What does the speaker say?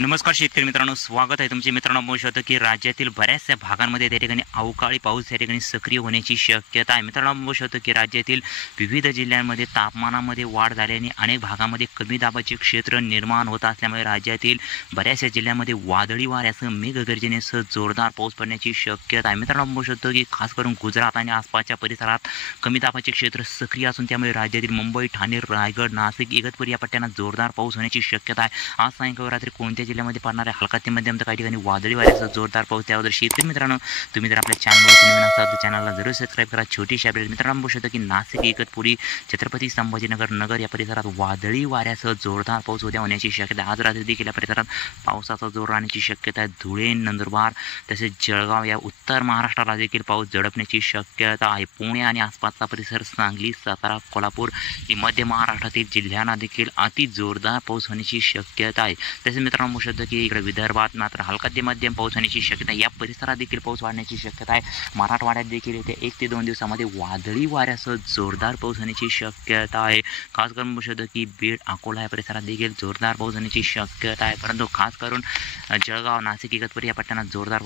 नमस्कार शेतकरी मित्रांनो, स्वागत आहे तुमचे. मित्रांनो, बघू शकतो की राज्यातील बऱ्याचशा भागांमध्ये त्या ठिकाणी अवकाळी पाऊस त्या ठिकाणी सक्रिय होण्याची शक्यता आहे. मित्रांनो, बघू शकतो की राज्यातील विविध जिल्ह्यांमध्ये तापमानामध्ये वाढ झाल्याने अनेक भागामध्ये कमी दाबाचे क्षेत्र निर्माण होत असल्यामुळे राज्यातील बऱ्याचशा जिल्ह्यांमध्ये वादळी वाऱ्यासह मेघगर्जनेसह जोरदार पाऊस पडण्याची शक्यता आहे. मित्रांनो, बघू शकतो की खास करून गुजरात आणि आसपासच्या परिसरात कमी दाबाचे क्षेत्र सक्रिय असून त्यामुळे राज्यातील मुंबई, ठाणे, रायगड, नाशिक, इगतपुरी या पट्ट्यांना जोरदार पाऊस होण्याची शक्यता आहे. आज सायंकाळी रात्री कोणत्या जिल्ह्यामध्ये पडणाऱ्या हलका ते मध्यम तर काही ठिकाणी वादळी वाऱ्याचा जोरदार पाऊस. त्यावर शेतकरी मित्रांनो, तुम्ही जर आपल्या चॅनलवर नवीन असाल तर चॅनलला जरूर सबस्क्राईब करा. छोटीशी अपडेट मित्रांनो, बघू शकतो की नाशिक, इगतपुरी, छत्रपती संभाजीनगर, नगर या परिसरात वादळी वाऱ्यासह जोरदार पाऊस उद्या होण्याची शक्यता. आज रात्री देखील या परिसरात पावसाचा जोर राहण्याची शक्यता आहे. धुळे, नंदुरबार तसेच जळगाव या उत्तर महाराष्ट्राला देखील पाऊस झडपण्याची शक्यता आहे. पुणे आणि आसपासचा परिसर, सांगली, सातारा, कोल्हापूर ही मध्य महाराष्ट्रातील जिल्ह्यांना देखील अति जोरदार पाऊस होण्याची शक्यता आहे. तसेच मित्रांनो, बघू शकतो की इकडे विदर्भात मात्र हलका ते मध्यम पाऊस होण्याची शक्यता. या परिसरात देखील पाऊस वाढण्याची शक्यता आहे. मराठवाड्यात देखील येत्या 1 ते 2 दिवसामध्ये वादळी वाऱ्यासह जोरदार पाऊस होण्याची शक्यता आहे. खास करून बघू शकतो की बीड, अकोला या परिसरात देखील जोरदार पाऊस होण्याची शक्यता आहे. परंतु खास करून जळगाव, नाशिक, इगतपुरी या पट्ट्यांना जोरदार